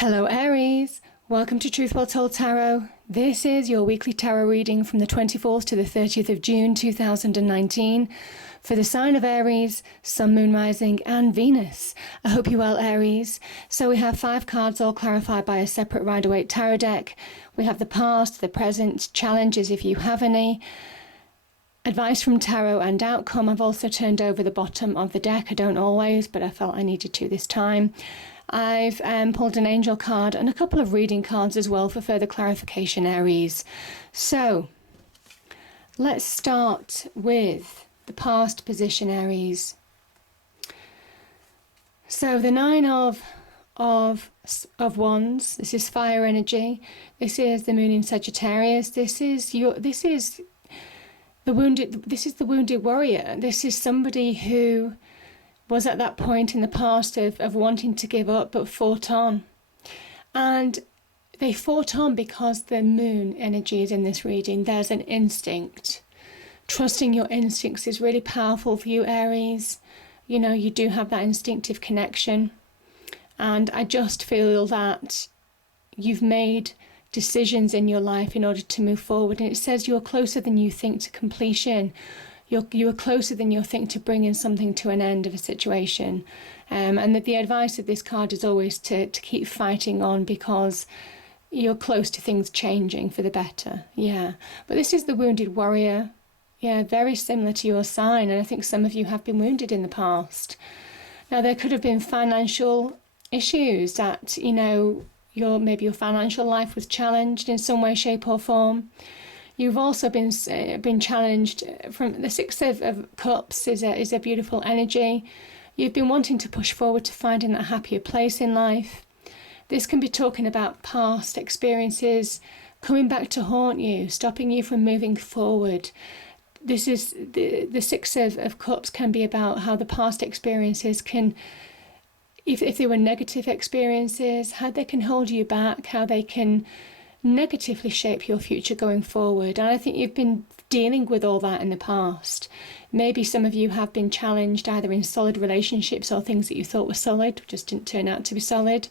Hello Aries, welcome to Truth Well Told Tarot. This is your weekly tarot reading from the 24th to the 30th of June 2019 for the sign of Aries, Sun, Moon, Rising and Venus. I hope you're well, Aries. So we have 5 cards all clarified by a separate Rider-Waite tarot deck. We have the past, the present, challenges if you have any, advice from tarot and outcome. I've also turned over the bottom of the deck. I don't always, but I felt I needed to this time. I've pulled an angel card and a couple of reading cards as well for further clarification, Aries. So let's start with the past position, Aries. So the 9 of Wands. This is fire energy. This is the moon in Sagittarius. This is the wounded warrior. This is somebody who was at that point in the past of wanting to give up but fought on. And they fought on because the moon energy is in this reading. There's an instinct. Trusting your instincts is really powerful for you, Aries. You know, you do have that instinctive connection. And I just feel that you've made decisions in your life in order to move forward. And it says you're closer than you think to completion. You are closer than you think to bringing something to an end of a situation. And that the advice of this card is always to keep fighting on because you're close to things changing for the better. Yeah. But this is the wounded warrior. Yeah, very similar to your sign. And I think some of you have been wounded in the past. Now, there could have been financial issues that, you know, maybe your financial life was challenged in some way, shape or form. You've also been challenged from the 6 of Cups is a beautiful energy. You've been wanting to push forward to finding that happier place in life. This can be talking about past experiences coming back to haunt you, stopping you from moving forward. This is the 6 of Cups can be about how the past experiences can, if they were negative experiences, how they can hold you back, how they can negatively shape your future going forward. And I think you've been dealing with all that in the past. Maybe some of you have been challenged either in solid relationships or things that you thought were solid just didn't turn out to be solid.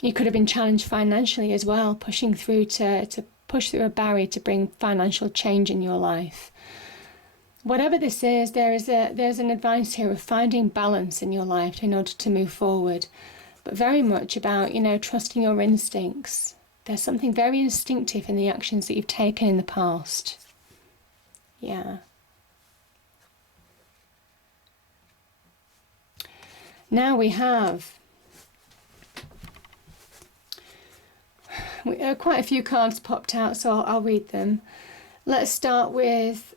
You could have been challenged financially as well, pushing through to push through a barrier to bring financial change in your life. Whatever this is, there's an advice here of finding balance in your life in order to move forward, but very much about, you know, trusting your instincts. There's something very instinctive in the actions that you've taken in the past. Yeah. Now we have quite a few cards popped out, so I'll read them. Let's start with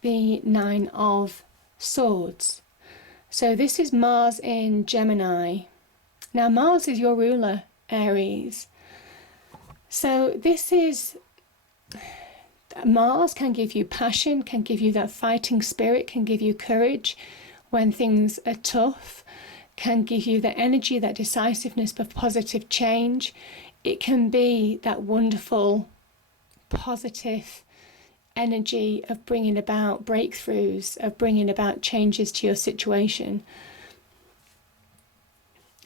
the 9 of Swords. So this is Mars in Gemini. Now, Mars is your ruler, Aries. So this is, Mars can give you passion, can give you that fighting spirit, can give you courage when things are tough, can give you the energy, that decisiveness for positive change. It can be that wonderful, positive energy of bringing about breakthroughs, of bringing about changes to your situation.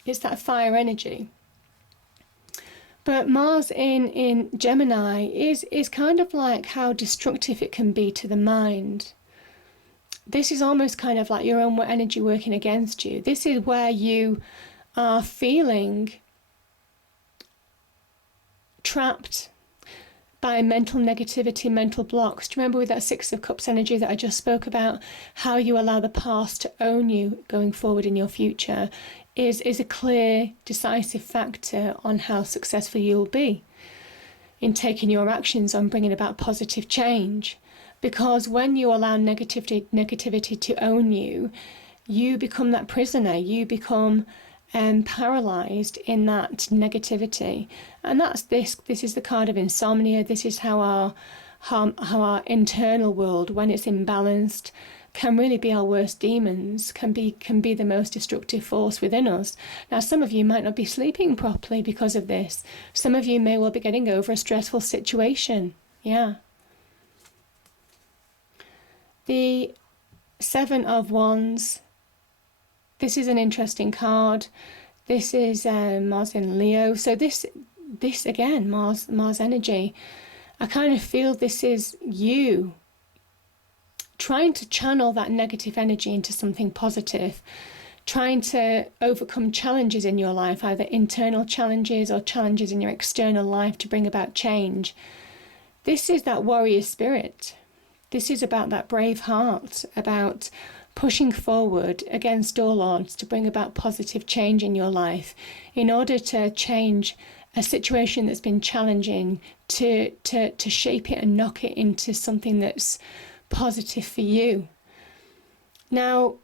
It's that fire energy. But Mars in Gemini is kind of like how destructive it can be to the mind. This is almost kind of like your own energy working against you. This is where you are feeling trapped by mental negativity, mental blocks. Do you remember with that 6 of Cups energy that I just spoke about, how you allow the past to own you going forward in your future is a clear, decisive factor on how successful you'll be in taking your actions on bringing about positive change. Because when you allow negativity to own you, you become that prisoner, you become paralyzed in that negativity. And that's this is the card of insomnia. This is how our internal world, when it's imbalanced, can really be our worst demons, can be the most destructive force within us. Now, some of you might not be sleeping properly because of this. Some of you may well be getting over a stressful situation. Yeah. The 7 of Wands this is an interesting card. This is Mars in Leo. So this again, Mars energy. I kind of feel this is you trying to channel that negative energy into something positive, trying to overcome challenges in your life, either internal challenges or challenges in your external life to bring about change. This is that warrior spirit. This is about that brave heart, about pushing forward against all odds to bring about positive change in your life in order to change a situation that's been challenging, to shape it and knock it into something that's positive for you. Now,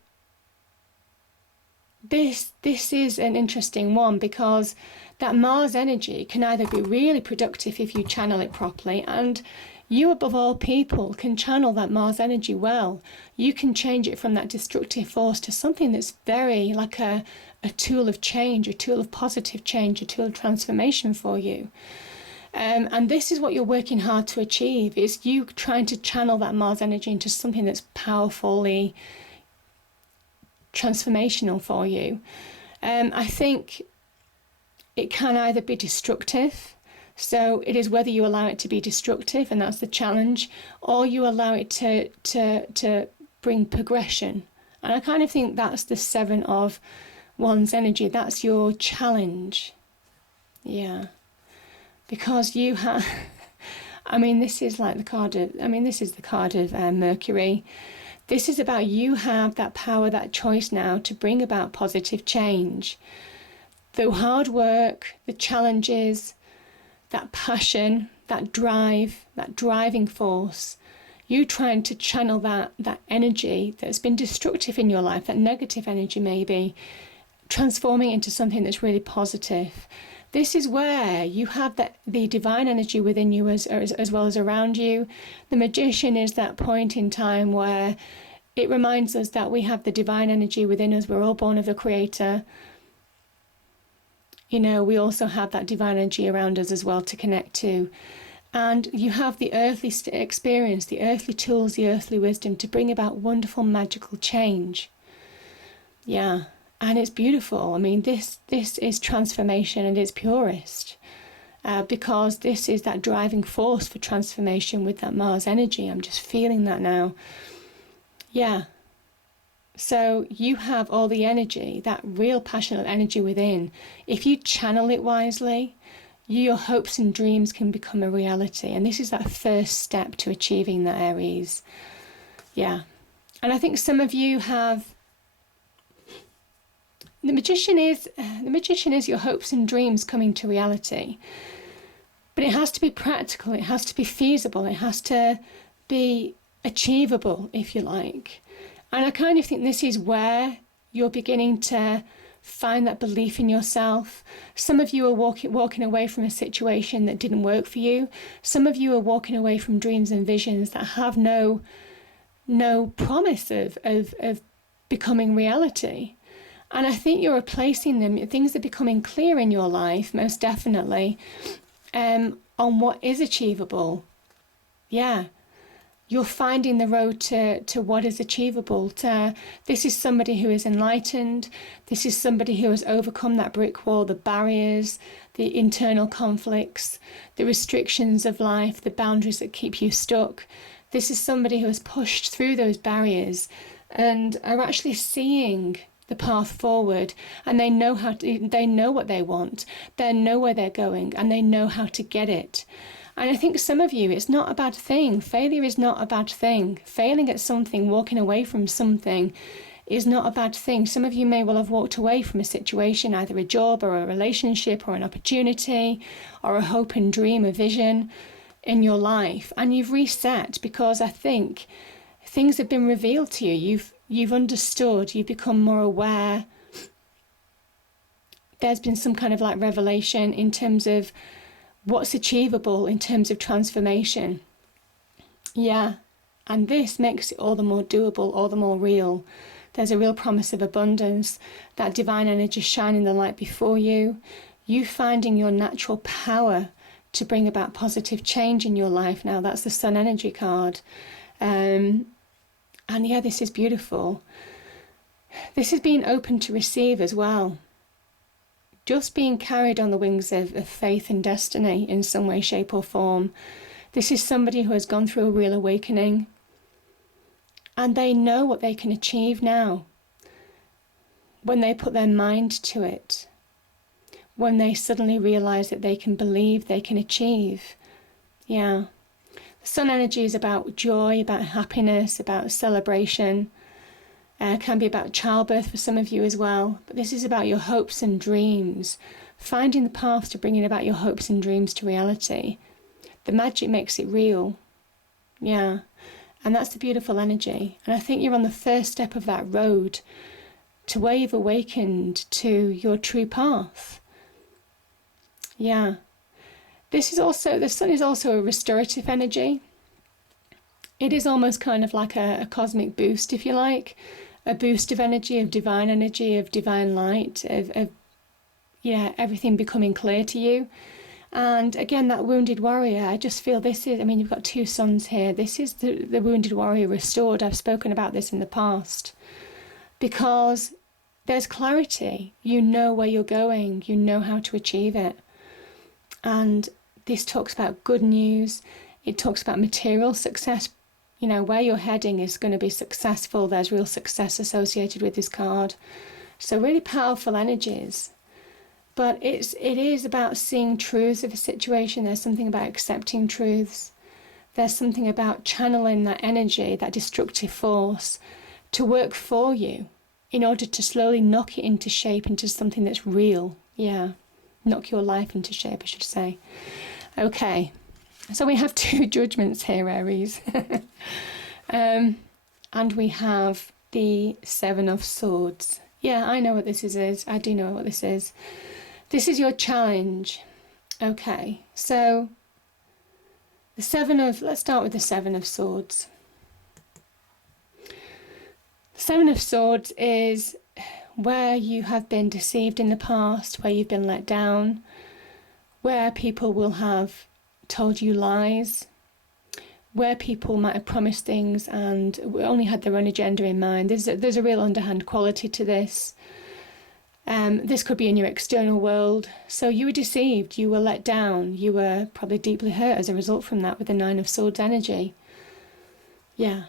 this is an interesting one, because that Mars energy can either be really productive if you channel it properly, and you above all people can channel that Mars energy well. You can change it from that destructive force to something that's very like a tool of change, a tool of positive change, a tool of transformation for you. And this is what you're working hard to achieve, is you trying to channel that Mars energy into something that's powerfully transformational for you. I think it can either be destructive, so it is whether you allow it to be destructive, and that's the challenge, or you allow it to bring progression. And I kind of think that's the Seven of Wands energy. That's your challenge. Yeah. Because you have, I mean, this is like the card of, this is the card of Mercury. This is about you have that power, that choice now to bring about positive change. The hard work, the challenges, that passion, that drive, that driving force, you trying to channel that energy that's been destructive in your life, that negative energy maybe, transforming it into something that's really positive. This is where you have the divine energy within you as well as around you. The Magician is that point in time where it reminds us that we have the divine energy within us. We're all born of the Creator. You know, we also have that divine energy around us as well to connect to. And you have the earthly experience, the earthly tools, the earthly wisdom to bring about wonderful, magical change. Yeah. And it's beautiful. I mean, this is transformation at its purest, because this is that driving force for transformation with that Mars energy. I'm just feeling that now. Yeah. So you have all the energy, that real passionate energy within. If you channel it wisely, your hopes and dreams can become a reality. And this is that first step to achieving that, Aries. Yeah. And I think some of you have... The magician is your hopes and dreams coming to reality. But it has to be practical, it has to be feasible, it has to be achievable, if you like. And I kind of think this is where you're beginning to find that belief in yourself. Some of you are walking away from a situation that didn't work for you. Some of you are walking away from dreams and visions that have no promise of becoming reality. And I think you're replacing them. Things are becoming clear in your life, most definitely, on what is achievable. Yeah. You're finding the road to what is achievable. This is somebody who is enlightened. This is somebody who has overcome that brick wall, the barriers, the internal conflicts, the restrictions of life, the boundaries that keep you stuck. This is somebody who has pushed through those barriers and are actually seeing the path forward, and they know they know what they want, they know where they're going, and they know how to get it. And I think some of you, it's not a bad thing. Failure is not a bad thing. Failing at something, walking away from something is not a bad thing. Some of you may well have walked away from a situation, either a job or a relationship or an opportunity or a hope and dream, a vision in your life, and you've reset because I think things have been revealed to you. You've understood, you've become more aware. There's been some kind of like revelation in terms of what's achievable in terms of transformation. Yeah, and this makes it all the more doable, all the more real. There's a real promise of abundance, that divine energy shining the light before you, you finding your natural power to bring about positive change in your life. Now that's the Sun energy card. And yeah, this is beautiful. This is being open to receive as well. Just being carried on the wings of faith and destiny in some way, shape or form. This is somebody who has gone through a real awakening. And they know what they can achieve now. When they put their mind to it. When they suddenly realise that they can believe, they can achieve. Yeah. The sun energy is about joy, about happiness, about celebration. Can be about childbirth for some of you as well. But this is about your hopes and dreams. Finding the path to bringing about your hopes and dreams to reality. The magic makes it real. Yeah. And that's the beautiful energy. And I think you're on the first step of that road to where you've awakened to your true path. Yeah. This is also, the sun is also a restorative energy. It is almost kind of like a cosmic boost, if you like. A boost of energy, of divine light, of everything becoming clear to you. And again, that wounded warrior, I just feel this is, I mean, you've got two suns here. This is the wounded warrior restored. I've spoken about this in the past. Because there's clarity. You know where you're going. You know how to achieve it. And this talks about good news. It talks about material success. You know, where you're heading is going to be successful. There's real success associated with this card. So really powerful energies. But it is about seeing truths of a situation. There's something about accepting truths. There's something about channeling that energy, that destructive force, to work for you in order to slowly knock it into shape, into something that's real. Yeah, knock your life into shape, I should say. Okay, so we have two judgments here, Aries. And we have the Seven of Swords. Yeah, I know what this is. I do know what this is. This is your challenge. Okay, so let's start with the Seven of Swords. The Seven of Swords is where you have been deceived in the past, where you've been let down, where people will have told you lies, where people might have promised things and only had their own agenda in mind. There's a real underhand quality to this. This could be in your external world. So you were deceived, you were let down, you were probably deeply hurt as a result from that with the Nine of Swords energy. Yeah.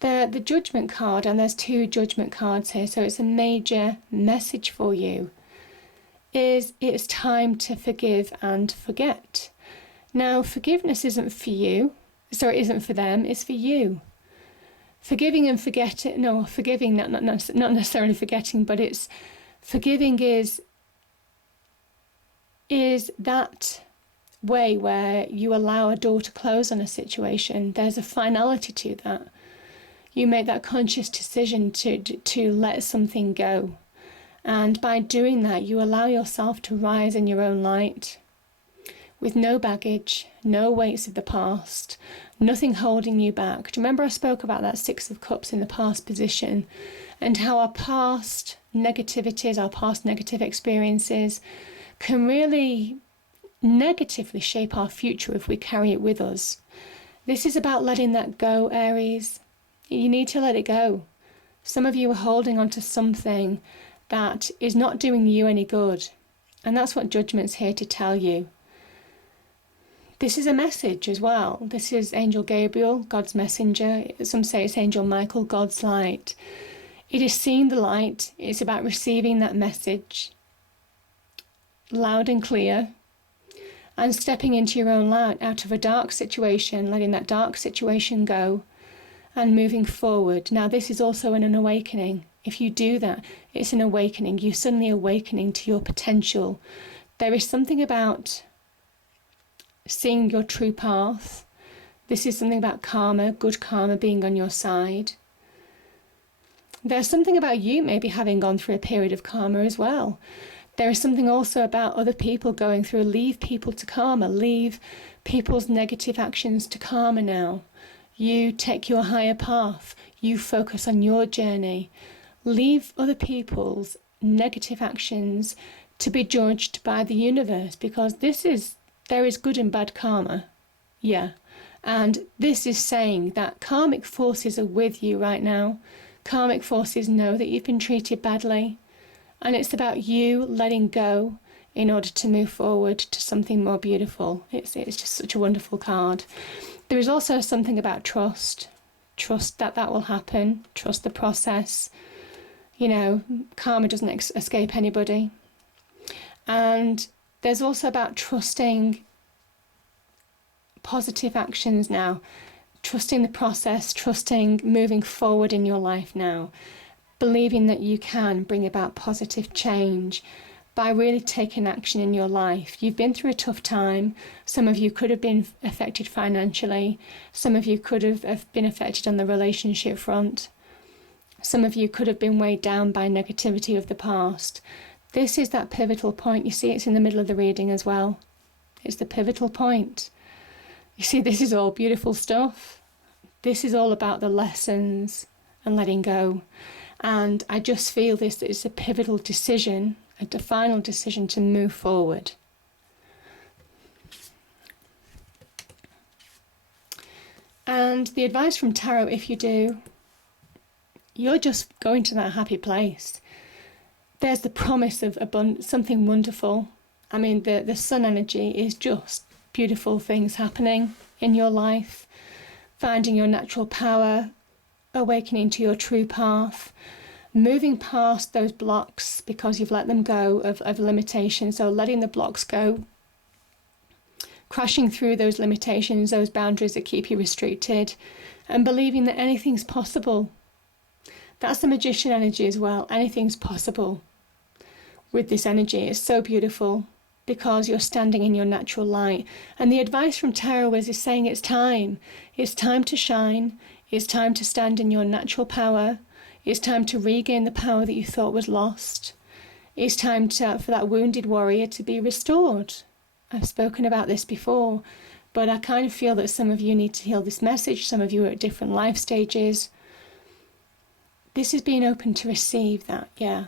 The Judgment card, and there's two Judgment cards here, so it's a major message for you, is it's time to forgive and forget. Now, forgiveness isn't for you, so it isn't for them, it's for you. Forgiving and forgetting, no, forgiving, not necessarily forgetting, but it's forgiving is that way where you allow a door to close on a situation. There's a finality to that. You make that conscious decision to let something go. And by doing that, you allow yourself to rise in your own light with no baggage, no weights of the past, nothing holding you back. Do you remember I spoke about that Six of Cups in the past position and how our past negativities, our past negative experiences can really negatively shape our future if we carry it with us. This is about letting that go, Aries. You need to let it go. Some of you are holding on to something that is not doing you any good. And that's what Judgment's here to tell you. This is a message as well. This is Angel Gabriel, God's messenger. Some say it's Angel Michael, God's light. It is seeing the light. It's about receiving that message loud and clear and stepping into your own light out of a dark situation, letting that dark situation go and moving forward. Now, this is also an awakening. If you do that, it's an awakening. You're suddenly awakening to your potential. There is something about seeing your true path. This is something about karma, good karma being on your side. There's something about you maybe having gone through a period of karma as well. There is something also about other people going through. Leave people to karma. Leave people's negative actions to karma now. You take your higher path. You focus on your journey. Leave other people's negative actions to be judged by the universe, because there is good and bad karma. Yeah. And this is saying that karmic forces are with you right now. Karmic forces know that you've been treated badly, and it's about you letting go in order to move forward to something more beautiful. It's just such a wonderful card. There is also something about trust. Trust that will happen. Trust the process. You know, karma doesn't escape anybody. And there's also about trusting positive actions now. Trusting the process, trusting moving forward in your life now. Believing that you can bring about positive change by really taking action in your life. You've been through a tough time. Some of you could have been affected financially. Some of you could have been affected on the relationship front. Some of you could have been weighed down by negativity of the past. This is that pivotal point. You see, it's in the middle of the reading as well. It's the pivotal point. You see, this is all beautiful stuff. This is all about the lessons and letting go. And I just feel that it's a pivotal decision, a final decision to move forward. And the advice from Tarot, if you do, you're just going to that happy place. There's the promise of something wonderful. I mean, the sun energy is just beautiful things happening in your life. Finding your natural power, awakening to your true path, moving past those blocks because you've let them go of limitations. So letting the blocks go, crashing through those limitations, those boundaries that keep you restricted, and believing that anything's possible. That's the magician energy as well. Anything's possible with this energy. It's so beautiful because you're standing in your natural light. And the advice from Tarot is saying it's time. It's time to shine. It's time to stand in your natural power. It's time to regain the power that you thought was lost. It's time for that wounded warrior to be restored. I've spoken about this before, but I kind of feel that some of you need to hear this message. Some of you are at different life stages. This is being open to receive that, yeah.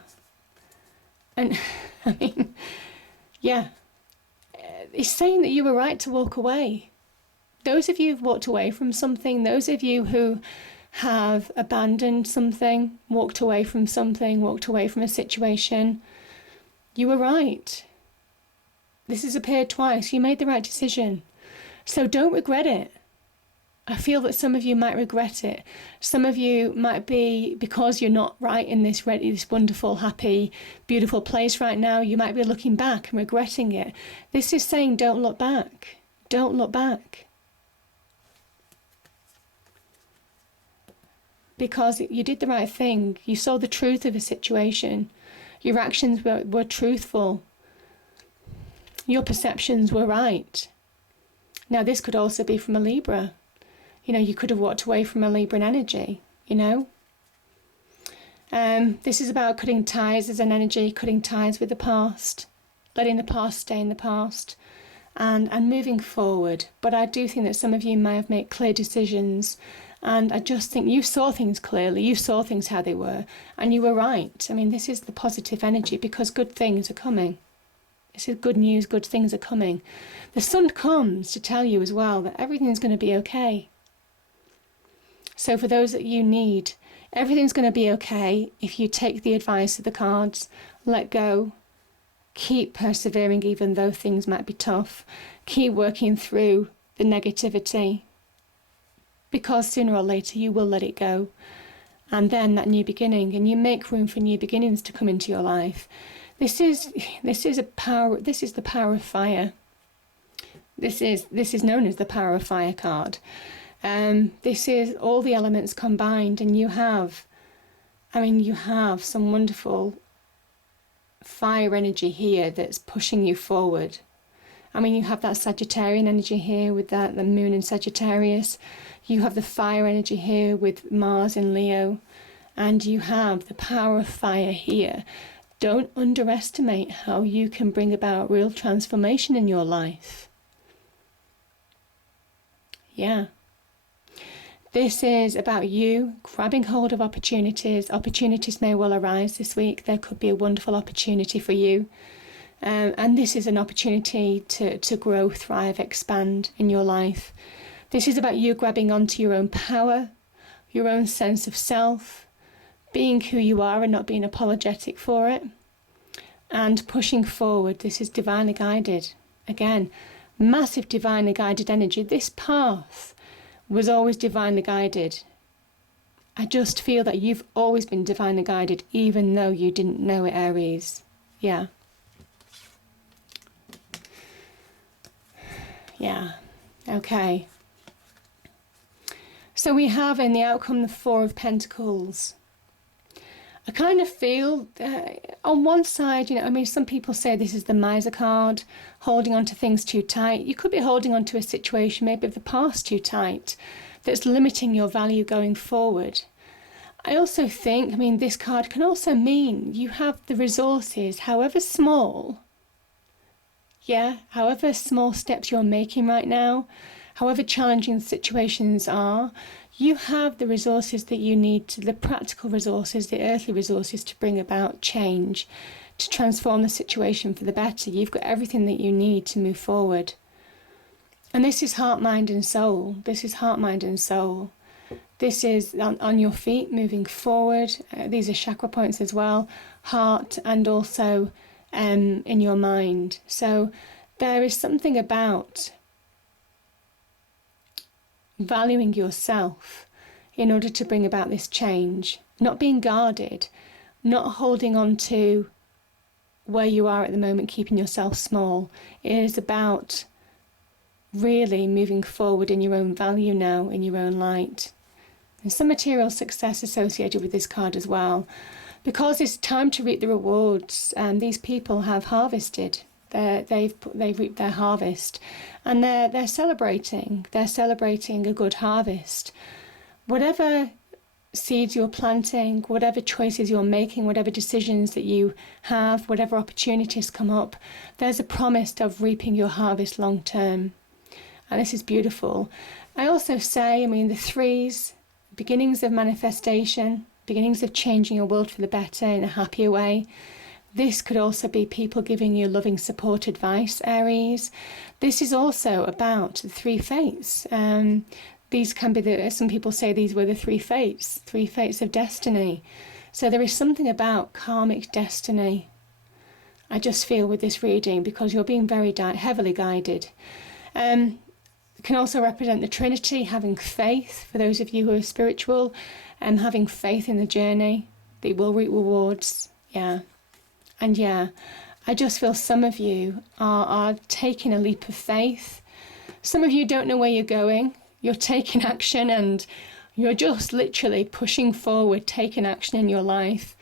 And, I mean, yeah. It's saying that you were right to walk away. Those of you who've walked away from something, those of you who have abandoned something, walked away from something, walked away from a situation, you were right. This has appeared twice. You made the right decision. So don't regret it. I feel that some of you might regret it. Some of you might be, because you're not right in this wonderful, happy, beautiful place right now, you might be looking back and regretting it. This is saying don't look back. Don't look back. Because you did the right thing. You saw the truth of a situation. Your actions were truthful. Your perceptions were right. Now this could also be from a Libra. You know, you could have walked away from a Libran energy, you know. This is about cutting ties as an energy, cutting ties with the past, letting the past stay in the past, and moving forward. But I do think that some of you may have made clear decisions, and I just think you saw things clearly, you saw things how they were, and you were right. I mean, this is the positive energy because good things are coming. This is good news, good things are coming. The sun comes to tell you as well that everything's going to be okay. So for those that you need, everything's going to be okay if you take the advice of the cards, let go, keep persevering even though things might be tough, keep working through the negativity, because sooner or later you will let it go. And then that new beginning, and you make room for new beginnings to come into your life. This is the power of fire. This is known as the power of fire card. This is all the elements combined, and you have some wonderful fire energy here that's pushing you forward. I mean, you have that Sagittarian energy here with the moon in Sagittarius. You have the fire energy here with Mars in Leo, and you have the power of fire here. Don't underestimate how you can bring about real transformation in your life. Yeah. This is about you grabbing hold of opportunities. Opportunities may well arise this week. There could be a wonderful opportunity for you. And this is an opportunity to grow, thrive, expand in your life. This is about you grabbing onto your own power, your own sense of self, being who you are and not being apologetic for it, and pushing forward. This is divinely guided. Again, massive divinely guided energy. This path was always divinely guided. I just feel that you've always been divinely guided, even though you didn't know it, Aries. Yeah. Yeah. Okay. So we have in the outcome the Four of Pentacles. I kind of feel on one side, I mean, some people say this is the miser card, holding on to things too tight. You could be holding on to a situation, maybe of the past, too tight, that's limiting your value going forward. I also think, I mean, this card can also mean you have the resources, however small, however small steps you're making right now, however challenging the situations are, you have the resources that you need, the practical resources, the earthly resources to bring about change, to transform the situation for the better. You've got everything that you need to move forward. And this is heart, mind and soul. This is heart, mind and soul. This is on your feet, moving forward. These are chakra points as well, heart and also in your mind. So there is something about valuing yourself in order to bring about this change, not being guarded, not holding on to where you are at the moment, keeping yourself small. It is about really moving forward in your own value now, in your own light. And some material success associated with this card as well. Because it's time to reap the rewards, these people have harvested. They've reaped their harvest, and they're celebrating. They're celebrating a good harvest. Whatever seeds you're planting, whatever choices you're making, whatever decisions that you have, whatever opportunities come up, there's a promise of reaping your harvest long term. And this is beautiful. I also say, I mean, the threes, beginnings of manifestation, beginnings of changing your world for the better in a happier way. This could also be people giving you loving support advice, Aries. This is also about the three fates. These can be, some people say these were the three fates of destiny. So there is something about karmic destiny, I just feel, with this reading, because you're being very heavily guided. It can also represent the Trinity, having faith, for those of you who are spiritual, and having faith in the journey. They will reap rewards, And I just feel some of you are taking a leap of faith. Some of you don't know where you're going. You're taking action and you're just literally pushing forward, taking action in your life.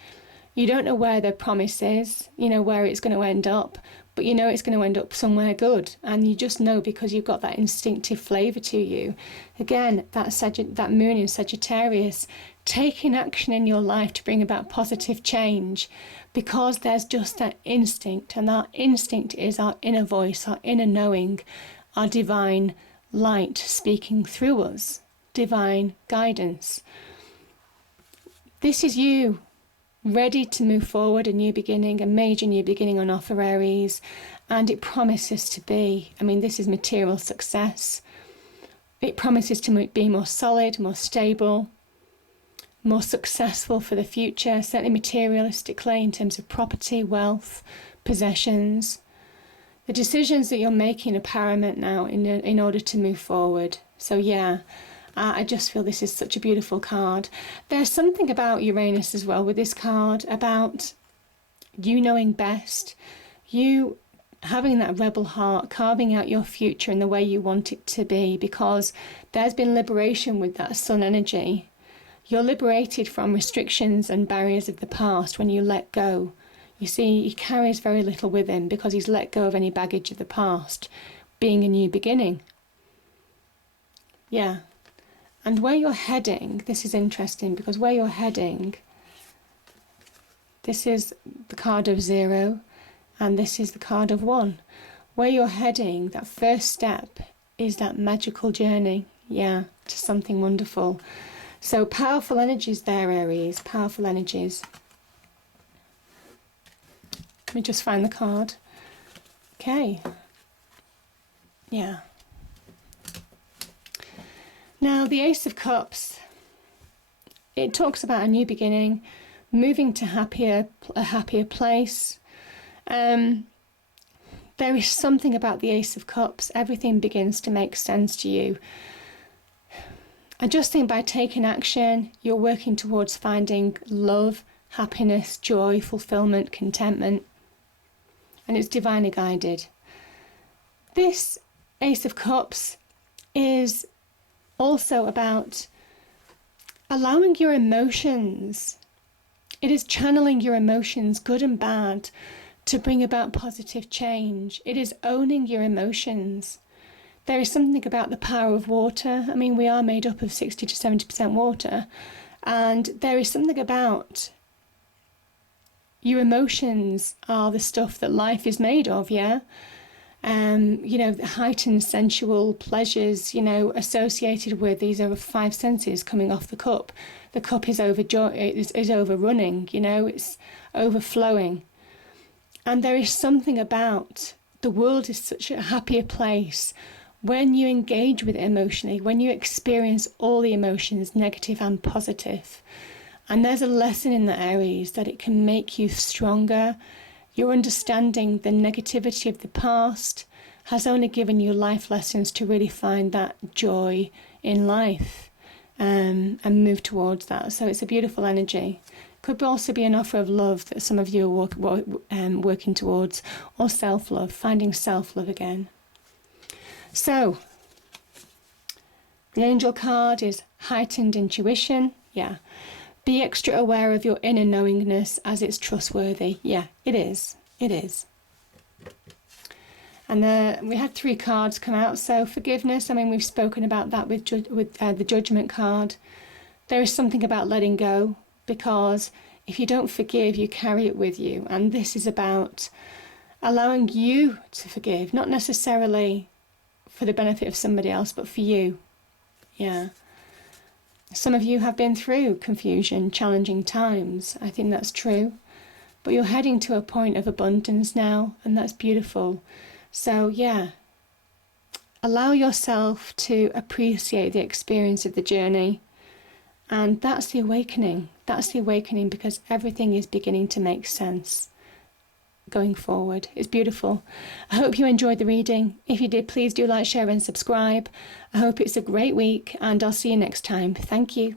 You don't know where the promise is, where it's going to end up, but it's going to end up somewhere good. And you just know because you've got that instinctive flavour to you. Again, that moon in Sagittarius, taking action in your life to bring about positive change, because there's just that instinct, and that instinct is our inner voice, our inner knowing, our divine light speaking through us, divine guidance. This is you, ready to move forward, a new beginning, a major new beginning on offer, Aries, and it promises to be, this is material success. It promises to be more solid, more stable, more successful for the future, certainly materialistically in terms of property, wealth, possessions. The decisions that you're making are paramount now in order to move forward. So I just feel this is such a beautiful card. There's something about Uranus as well with this card, about you knowing best, you having that rebel heart, carving out your future in the way you want it to be, because there's been liberation with that sun energy. You're liberated from restrictions and barriers of the past when you let go. You see, he carries very little with him because he's let go of any baggage of the past, being a new beginning. And where you're heading, this is interesting, because where you're heading, this is the card of 0, and this is the card of 1. Where you're heading, that first step is that magical journey, to something wonderful. So powerful energies there, Aries, powerful energies. Let me just find the card. Okay. Now, the Ace of Cups it talks about a new beginning, moving to a happier place. There is something about the Ace of Cups. Everything begins to make sense to you. I just think by taking action, you're working towards finding love, happiness, joy, fulfillment, contentment. And it's divinely guided. This Ace of Cups is also about allowing your emotions. It is channeling your emotions, good and bad, to bring about positive change. It is owning your emotions. There is something about the power of water. I mean, we are made up of 60 to 70% water. And there is something about your emotions are the stuff that life is made of, yeah? The heightened sensual pleasures, associated with these are 5 senses coming off the cup. The cup is is overrunning, it's overflowing. And there is something about the world is such a happier place when you engage with it emotionally, when you experience all the emotions, negative and positive. And there's a lesson in the Aries that it can make you stronger. Your understanding the negativity of the past has only given you life lessons to really find that joy in life, and move towards that. So it's a beautiful energy. Could also be an offer of love that some of you are working towards, or self-love, finding self-love again. So, the angel card is heightened intuition. Yeah. Be extra aware of your inner knowingness as it's trustworthy. Yeah, it is. It is. And we had 3 cards come out. So forgiveness, I mean, we've spoken about that with the judgment card. There is something about letting go, because if you don't forgive, you carry it with you. And this is about allowing you to forgive, not necessarily for the benefit of somebody else, but for you. Yeah. Some of you have been through confusion, challenging times. I think that's true. But you're heading to a point of abundance now, and that's beautiful. So, yeah, allow yourself to appreciate the experience of the journey. And that's the awakening. That's the awakening, because everything is beginning to make sense going forward. It's beautiful. I hope you enjoyed the reading. If you did, please do like, share and subscribe. I hope it's a great week, and I'll see you next time. Thank you.